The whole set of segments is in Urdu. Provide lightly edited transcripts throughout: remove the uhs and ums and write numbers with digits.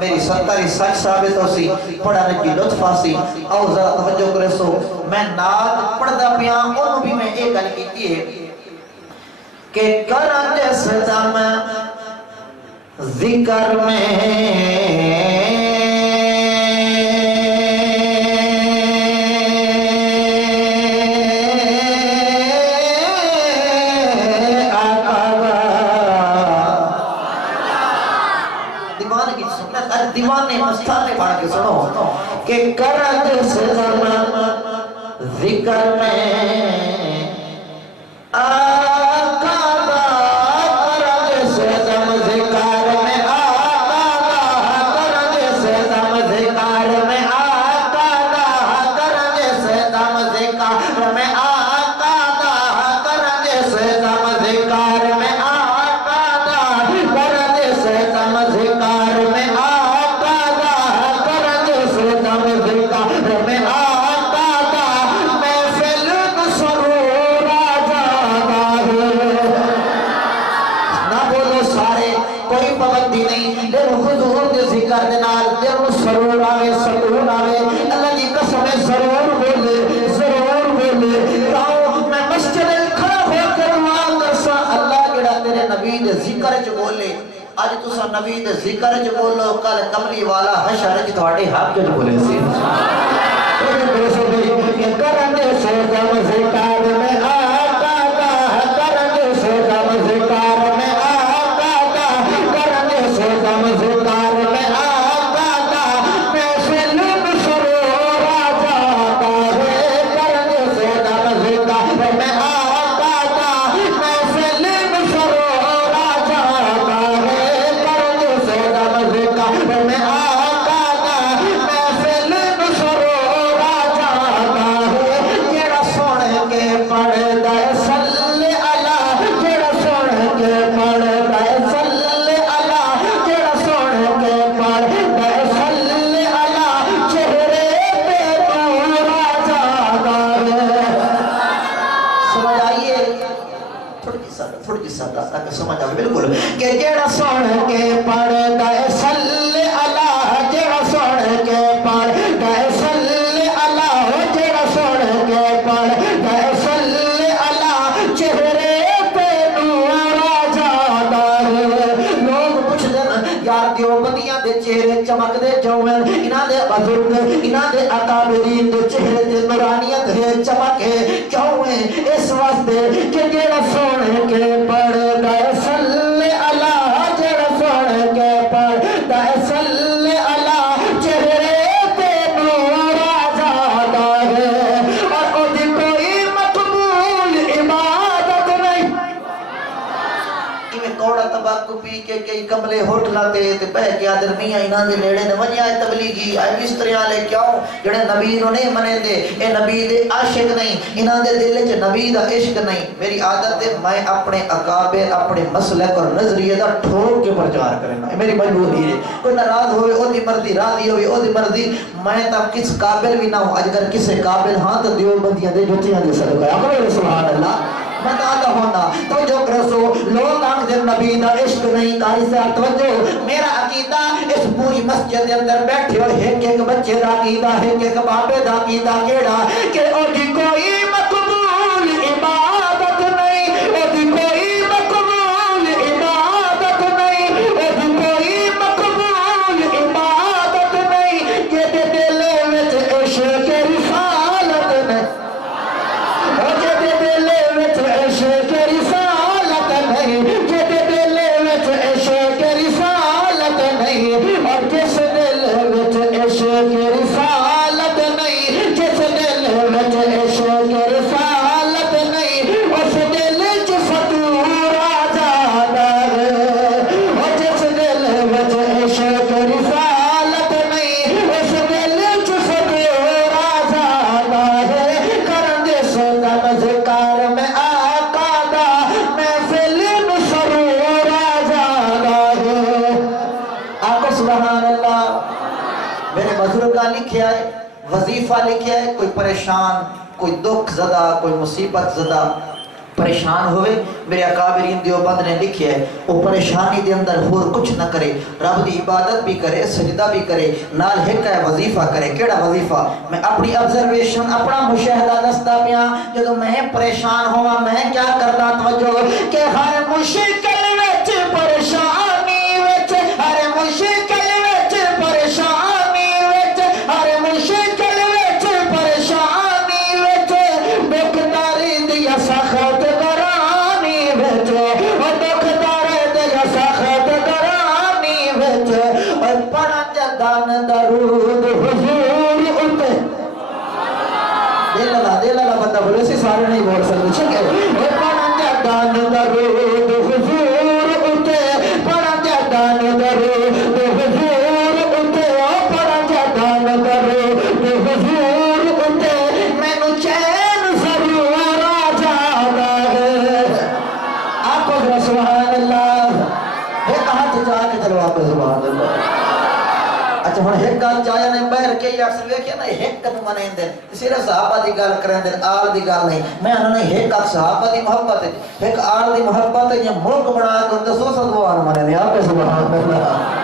میری ستاری سچ ثابت ہو سی پڑھانے کی لطفہ سی او ذرا توجہ کرے سو میں نات پڑھدا پیاں انہوں بھی میں ایک گل کیتی ہے کہ کرا جس دم ذکر میں دیوانے مستانے پڑھ کے سنو کہ کرد سزم ذکر میں آقا دا کرد سزم ذکر میں آقا دا کرد سزم ذکر میں آقا دا کرد سزم ذکر میں آقا دا کرد سزم ذکر میں آقا دا کرد سزم ذکر میں آج تسا نبی دے ذکر جو بولو کل کملی والا حشر جو تھوڑے حق جو بولے سی کرنے سے دم ذکر میں آقا دا کرنے سے دم ذکر میں آقا دا کرنے سے دم ذکر میں آقا دا محفل سرور آجاتا ہے کرنے سے دم ذکر میں آقا دا محفل سرور آجاتا ہے میں آقا دا محفل سرور آجاتا ہے جڑا سن کے پڑھدا ہے صلی اللہ جڑا سن کے پڑھدا ہے صلی اللہ جڑا سن کے پڑھدا ہے صلی اللہ چہرے پہ نور آجاتا ہے سمجھ آئیے تھوڑی سی سادہ تاکہ سمجھ آئے بالکل کہ جڑا سن کے پڑھدا ہے صلی اللہ جڑا سن کے پڑھدا ہے صلی اللہ جڑا سن کے پڑھدا ہے صلی اللہ چہرے پہ نور آجاتا ہے لوگ پوچھ دیں یار دیوبندیاں دے چہرے چمک دے جویں انہاں دے بزرگ انہاں دے اکابرین دے چہرے تے نورانیت ہے چمک ہے کیوں ہے اس واسطے کہ جڑا سن کے پڑھدا ہے صلی اللہ جڑا سن کے پڑھدا ہے صلی اللہ چہرے پہ نور آجاتا ہے اور او دی کوئی مقبول عبادت نہیں کوڑا تباکو پی کے کئی کملے ہوٹلا تے بہ کے آدر میاں انہاں دے نیڑے نے ونجا ہے تبلیغی آئے مستریاں لے کیوں جڑے نبی نو نہیں منے دے اے نبی دے عاشق نہیں انہاں دے دل وچ نبی دا عشق نہیں میری عادت ہے میں اپنے اکابر اپنے مسلک اور نظریے دا ٹھوک کے پرچار کرنا میری مجبوری ہے کوئی ناراض ہوئے او دی مرضی راضی ہوئے او دی مرضی میں تب کس قابل بھی نہ ہوں اگر کسے قابل ہاں تو دیوبندیاں دے جوتیاں دے صدقہ اکبر سبحان اللہ بتاتا ہونا تو جو کرسو لوگ آنکھ دے نبی دا عشق نہیں کاری سے توجہ میرا عقیدہ اس پوری مسجد دے اندر بیٹھے ہو ایک بچے دا عقیدہ ایک بابے دا عقیدہ کیڑا کہ او دی کوئی مقبول عبادت نہیں او دی کوئی مقبول عبادت نہیں او دی کوئی مقبول عبادت نہیں کہ دے دل وچ عشق رسالت نہیں او جے دے دل وچ عشق رسالت نہیں جے دے دل وچ عشق رسالت نہیں اور جس دل وچ عشق رسالت نہیں جس دل وچ عشق رسالت نہیں اس دل وچ فتور آجاتا ہے اور جس دل وچ عشق رسالت نہیں اس دل وچ فتور آجاتا ہے کرن دے سدم ذکر میں آقا دا محفل سرور آجاتا ہے آقا سبحان اللہ میرے بزرگ کا لکھیا ہے وظیفہ لکھیا ہے کوئی پریشان کوئی دکھ زدہ کوئی مصیبت زدہ پریشان ہوئے میرے اکابرین دیوبند نے لکھیا ہے وہ پریشانی دے اندر اور کچھ نہ کرے رب دی عبادت بھی کرے سجدہ بھی کرے نال ایک ہے وظیفہ کرے کیڑا وظیفہ میں اپنی آبزرویشن اپنا مشاہدہ دستا پیا جدو میں پریشان ہوا میں کیا کرتا توجہ کہ ہر مشکل وچ پریشانی وچ ہر مشکل وچ پریشانی وچ ہر مشکل وچ پریشانی وچ دکھداری دیا سخت گرانی وچ دکھ درد یا سخت گرانی وچ پڑھا جدان درود حضور اتے دل اللہ بندہ بولے سی سارے نہیں بول سکتے ٹھیک ہے پڑھا جدان درود حضور اتے پڑھا جدان درود حضور اتے پڑھا جدان درود حضور اتے مینوں چین ضرور آ جانا ہے آپ کو سبحان اللہ ایک ہاتھ جا کے چلو آپ سبحان اللہ اچھا ہن ایک گل چایا نے باہر کے اکثر ویکھیا نا ایک نو منین دے صرف صحابہ دی گل کرن دے آل دی گل نہیں میں انہاں نے ایک صحابہ دی محبت ہے ایک آل دی محبت ہے یہ ملک بنا کے دسو سدوان منین آپ سبحان اللہ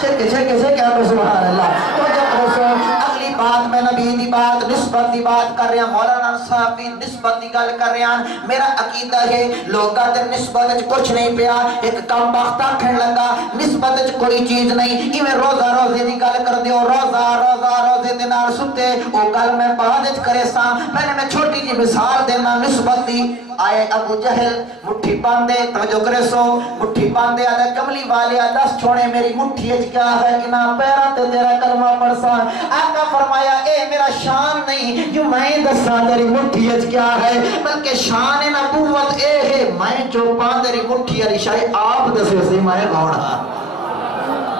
چھکے آپ سبحان اللہ تو جب رسول اگلی بات میں نبی دی بات نسبت دی بات کر رہے ہیں مولانا صاحب بھی نسبت دی گل کر رہے ہیں میرا عقیدہ ہے لوگاں تے نسبت وچ کچھ نہیں پیا ایک کم بخت آکھن لگا نسبت وچ کوئی چیز نہیں ایویں روزہ روزے دی گل کر دیو روزے دے نال ستے او گل میں بعد وچ کرے ساں پہلے میں چھوٹی جی مثال دینا نسبت دی آئے ابو جہل مٹھی باندے توجہ کرے سو مٹھی باندے آدھا کملی والے دس چھوڑے میری مٹھی اچ کیا ہے کہ نہ پیرا تے تیرا کلمہ پڑھساں آقا فرمایا اے میرا شان نہیں جو میں دساں تیری مٹھی اچ کیا ہے بلکہ شان نبوت اے ہے میں جو پاں تیری مٹھی علی شاہ آپ دسے سی میں کون ہاں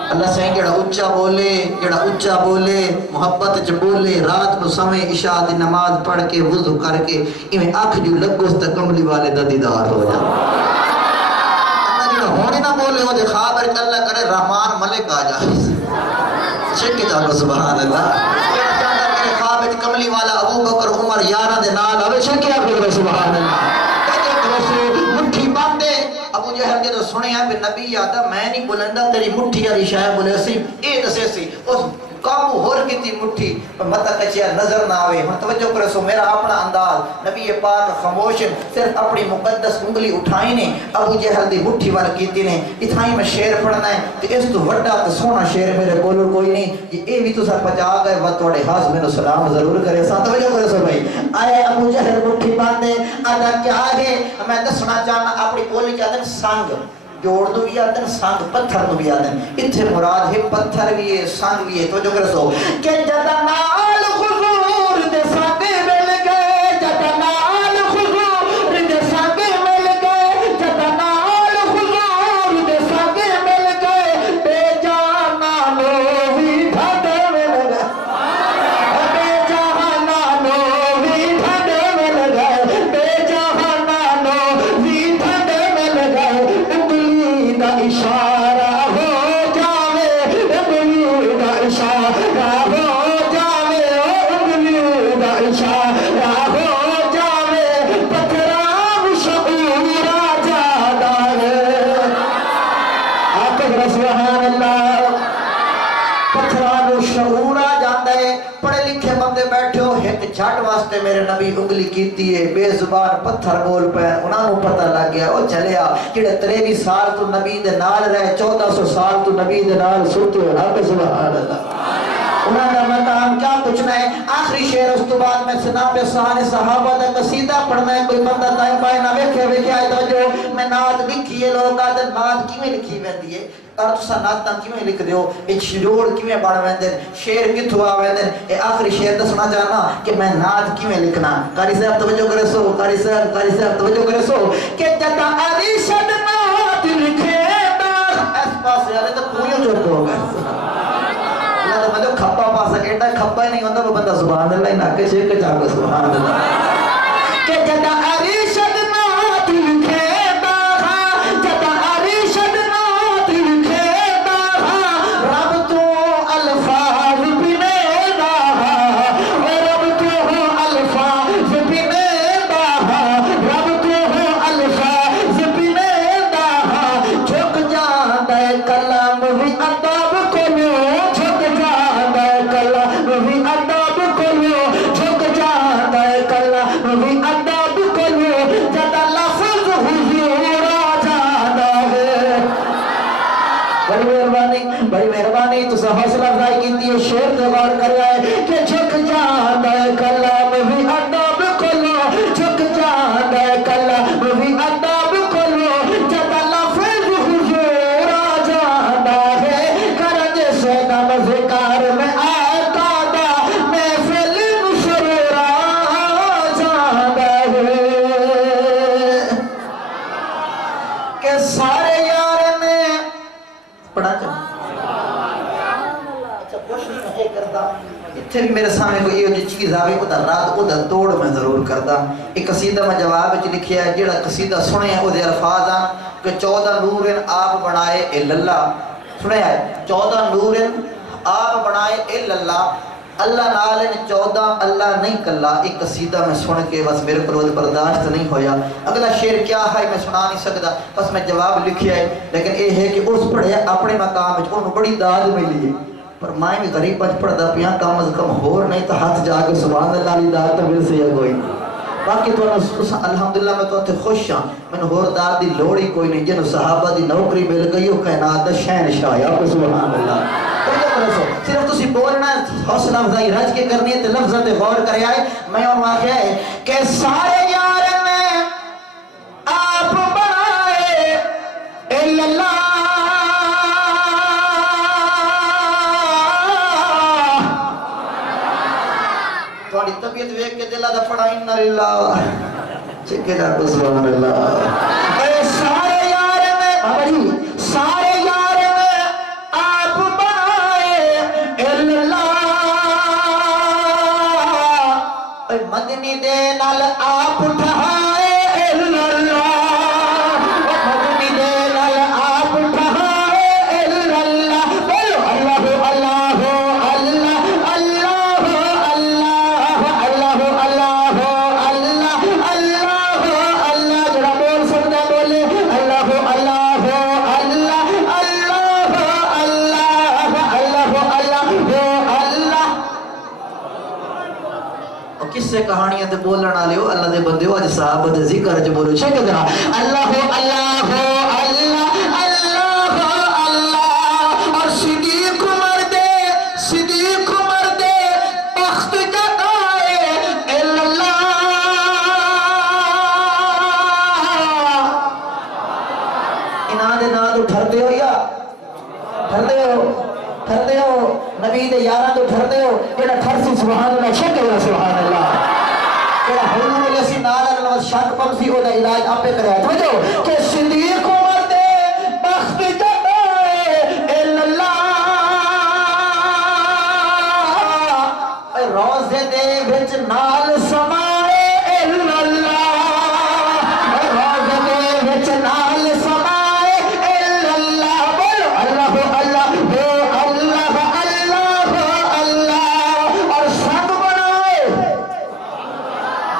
اللہ سائیں جڑا اچھا بولے محبت چ بولے رات کو سمے عشاء دی نماز پڑھ کے وضو کر کے ایویں اکھ جو لگو تے کملی والے دا دیدار ہو جا اللہ جڑا ہونے نہ بولے او دے خواب وچ اللہ کرے رحمان ملک آ جائے چیک جا سبحان اللہ جڑا میرے خواب وچ کملی والا ابو بکر عمر یاراں دے نال آوے چیک کیا سبحان اللہ مٹھی باندے ابو جہل کے تو سنے ہیں کہ نبی آدھا میں نہیں بلندہ تیری مٹھی علی شاہ بولے سی اے دسے سی اس کامو ہور کی تھی مٹھی مطا کچیا نظر نہ آوے ہم توجہ کرے سو میرا اپنا انداز نبی پاک خاموشن صرف اپنی مقدس انگلی اٹھائی نے ابو جہل دی مٹھی وال کیتی نے اتھائی میں شیر پڑھنا ہے کہ اس تو وڈا تو سونا شیر میرے کولو کوئی نہیں یہ اے بھی تو سا پچا گئے وقت توڑے ہاس میں سلام ضرور کرے سا توجہ کرے سو بھائی آئے ابو جہل مٹھی باندے آدھا کیا ہے میں دسنا چاہنا اپنی بولی کیا دن سانگ جوڑ دو بھی آدن سانگ پتھر دو بھی آدن اتھے مراد ہے پتھر بھی ہے سانگ بھی ہے تو جو کرسو کہ جدنال خضور دے سانگ مل گئے جدنال خضور دے سانگ مل گئے جدنال خضور دے سانگ مل گئے بے جانا لوہی ڈھڈے مل گئے بے جانا لوہی ڈھڈے مل گئے بے جانا لوہی ڈھڈے مل گئے اشارہ ہو جاوے انگلی دا اشارہ ہو جاوے انگلی دا اشارہ ہو جاوے پتھرام شعور آ جانا ہے آپ سبحان اللہ پتھرام شعور آ جاندہ ہے پڑھے لکھے بندے بیٹھے ہو ایک جھٹ واسطے میرے نبی انگلی کیتی ہے بے زبان پتھر بول پہ انہاں کو پتہ لگ گیا او چلیا جڑے 23 سال تو نبی دے نال رہے 1400 سال تو نبی دے نال سوتے ہو رب سبحان اللہ انہاں کا مقام کیا پوچھنا ہے آخری شعر اس تو بعد میں سناب سہانے صحابہ دا قصیدہ پڑھنا ہے کوئی بندہ دائیں بائیں نہ ویکھے آئے تو جو میں نعت لکھی ہے لوگ آدھے نعت کیویں لکھی ویندی ہے اور تسا نعتاں کیویں لکھ دیو اے شجوڑ کیویں بن ویندے شعر کتھوں آ ویندے اے آخری شعر دسنا چاہنا کہ میں نعت کیویں لکھنا قاری صاحب توجہ کرے سو قاری صاحب توجہ کرے سو کہ جدا ارشد نعت لکھے دا اس پاس والے تو کوئی جو ہو گئے اللہ تو مجھے کھپا پاسا کہتا ہے کھپا ہی نہیں ہوتا وہ بندہ سبحان اللہ ہی ناکے شیخ کے چاہتا سبحان اللہ کہ جدا ارشد نعت لکھے دا جدا ارشد نعت لکھے دا رب تو الفاظ بنے دا رب تو الفاظ بنے دا رب تو نہیں تو حوصلہ افزائی کی ہے شعر تے غور کریا ہے کہ جھک جانا ہے کلام بھی ادب کھولو جھک جانا ہے کلام بھی ادب کھولو جب لفظ حضور آ جانا ہے کرج سے نم ذکر میں آقا دا محفل مسرور آ جانا ہے کہ سارے یار نے پڑھا چاہتا اتھے بھی میرے سامنے کوئی یہ چیز آوے ادھا رات ادھا توڑ میں ضرور کردا ایک قصیدہ میں جواب وچ لکھیا ہے جیڑا قصیدہ سنے ہیں ادھے الفاظ آن کہ 14 نورن آپ بنائے اللہ سنے ہے 14 نورن آپ بنائے اللہ اللہ نالن 14 اللہ نہیں کلا ایک قصیدہ میں سن کے بس میرے پر برداشت نہیں ہویا اگلا شعر کیا ہے میں سنا نہیں سکتا بس میں جواب لکھیا ہے لیکن یہ ہے کہ اس پڑھے اپنے مقام وچ انہوں بڑی داد ملی ہے پر میں بھی غریب بچ پڑھدا پیاں کم از کم ہور نہیں تو ہاتھ جا کے سبحان اللہ علی داد تو مل سے یا کوئی باقی تو الحمدللہ میں تو خوش ہاں میں نے ہور داد دی لوڑی کوئی نہیں جنہوں صحابہ دی نوکری مل گئی ہو کائنات دا شہنشاہ یا سبحان اللہ صرف تسی بولنا حوصلہ افزائی رج کے کرنی ہے تو لفظاں تے غور کرے آئے میں اور واقعہ ہے کہ سارے یار میں آپ بنائے اللہ تھوڑی طبیعت ویک کے دلہ دا پڑا انہا للہ چکے جا کو سبحان اللہ اے سارے یار میں بابا جی سارے یار میں آپ بنائے اللہ اے مدنی دے نال آپ اٹھائے اللہ مدنی دے نال آپ اٹھائے اللہ بولو اللہ اللہ اللہ اللہ اللہ اللہ اللہ اللہ اللہ اللہ جڑا بول سکتا بولے اللہ اللہ اللہ اللہ اللہ اللہ اللہ اور کس سے کہانیاں تے بولن والے ہو اللہ دے بندے ہو اج صحابہ دے ذکر وچ بولو چھک ذرا اللہ اللہ اللہ اللہ اللہ اور صدیق عمر دے بخت جگائے اللہ انہاں دے نام تو ٹھردے ہو یا ٹھردے ہو نبی دے یاراں تو ٹھردے ہو جڑا ٹھر سی سبحان اللہ چھک اللہ سبحان اللہ جڑا حضور علیہ سی نال اللہ شک پم سی او دا علاج اپے کریا سمجھو کہ صدیق عمر دے بخت جگائے اللہ اے روزے دے وچ نال سمائے اللہ اے روزے دے وچ نال سمائے اللہ بولو اللہ اللہ اللہ اللہ اللہ اور سب بنائے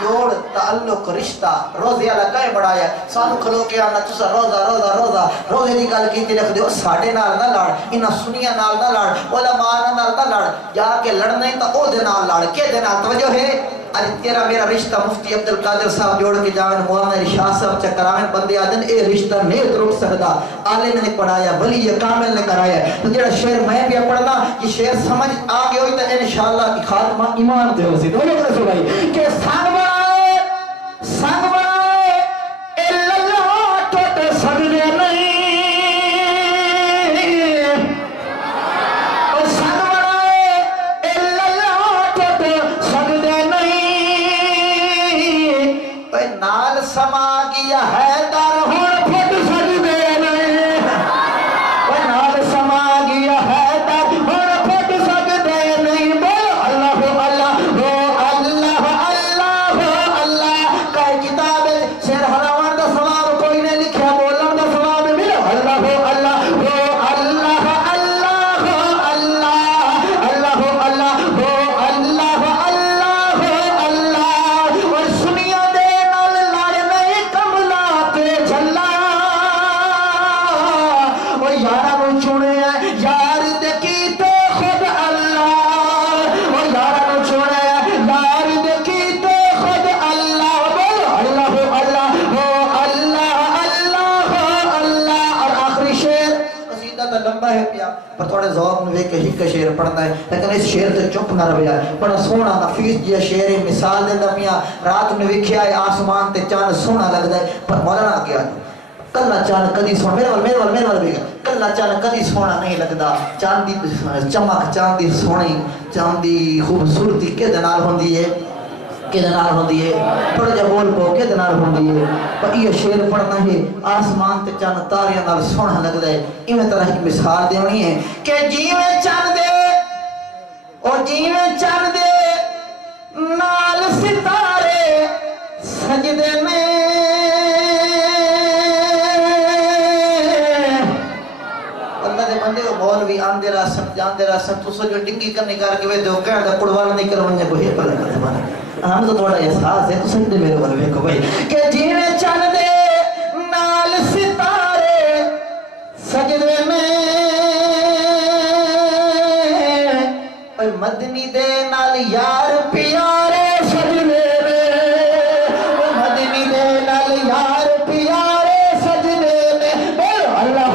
جوڑ تعلق رشتہ روزے والا کہیں بڑھایا سانو کھلو کے آنا تسا روزہ روزہ روزہ روزے دی گل کیتی رکھ دیو ساڈے نال نہ لڑ انہاں سنیاں نال نہ لڑ علماء نال نہ لڑ جا کے لڑنا ہے تو او دے نال لڑ کے دے نال توجہ ہے اج تیرا میرا رشتہ مفتی عبدالقادر صاحب جوڑ کے جاون مولانا شاہ صاحب چکراویں بندے آدن اے رشتہ نہیں رک سکدا عالم نے پڑھایا ولی کامل نے کرایا تو جڑا شعر میں بھی پڑھنا یہ شعر سمجھ آ گیا ہوئی تو انشاءاللہ خاتمہ ایمان دے ہو سی تو بولو رسول بھائی کہ سنگ بنائے اللہ ٹوٹ سکدے نہیں سنگ بنائے اللہ ٹوٹ سکدے نہیں نال سما گیا ہے در ہن پھٹ سکدے نہیں نال سما گیا ہے در ہن پھٹ سکدے نہیں بولو اللہ اللہ اللہ اللہ اللہ کہ کتاب پر تھوڑے ذوق میں ویک ایک شعر پڑھنا ہے لیکن اس شعر تے چپ نہ رہیا بڑا سونا نفیس جی شعر مثال دیندا میاں رات نے ویکھیا ہے آسمان تے چاند سونا لگدا ہے پر مولانا کیا کلا چاند کدی سونا میرے ول بھی کلا چاند کدی سونا نہیں لگدا چاند دی چمک چاند دی سونی چاند دی خوبصورتی کدے نال ہوندی ہے کدے نال ہوندی ہے تھوڑا جا بول پو کدے نال ہوندی ہے پر یہ شعر پڑھنا ہے آسمان تے چاند تاریاں نال سونا لگدا ہے ایویں طرح ایک مثال دینی ہے کہ جیویں چاند دے او جیویں چاند دے نال ستارے سجدے میں مولوی آندے راسن جاندے راسن تو سو جو ڈنگی کرنے کر کے وہ دو کہہ دا کڑوال نہیں کروانے کو ہی پڑھا کرتے مانا ہم تو تھوڑا احساس ہے تو سجدے میرے مولوی کو بھائی کہ جیویں چاند دے نال ستارے سجدے میں اے مدنی دے نال یار پیارے سجدے میں اے مدنی دے نال یار پیارے سجدے میں اللہ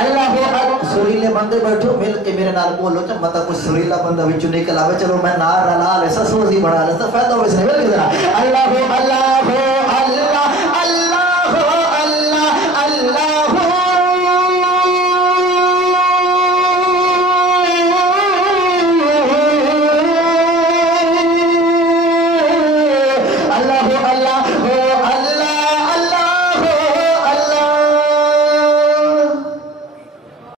اللہ سریلے بندے بیٹھو مل کے میرے نال بولو تو مطلب کچھ سریلا بندہ بھی نکل آوے چلو میں نار رلا لے سا سوزی بڑھا لے تو فائدہ ہوئے سے نہیں مل کے ذرا اللہ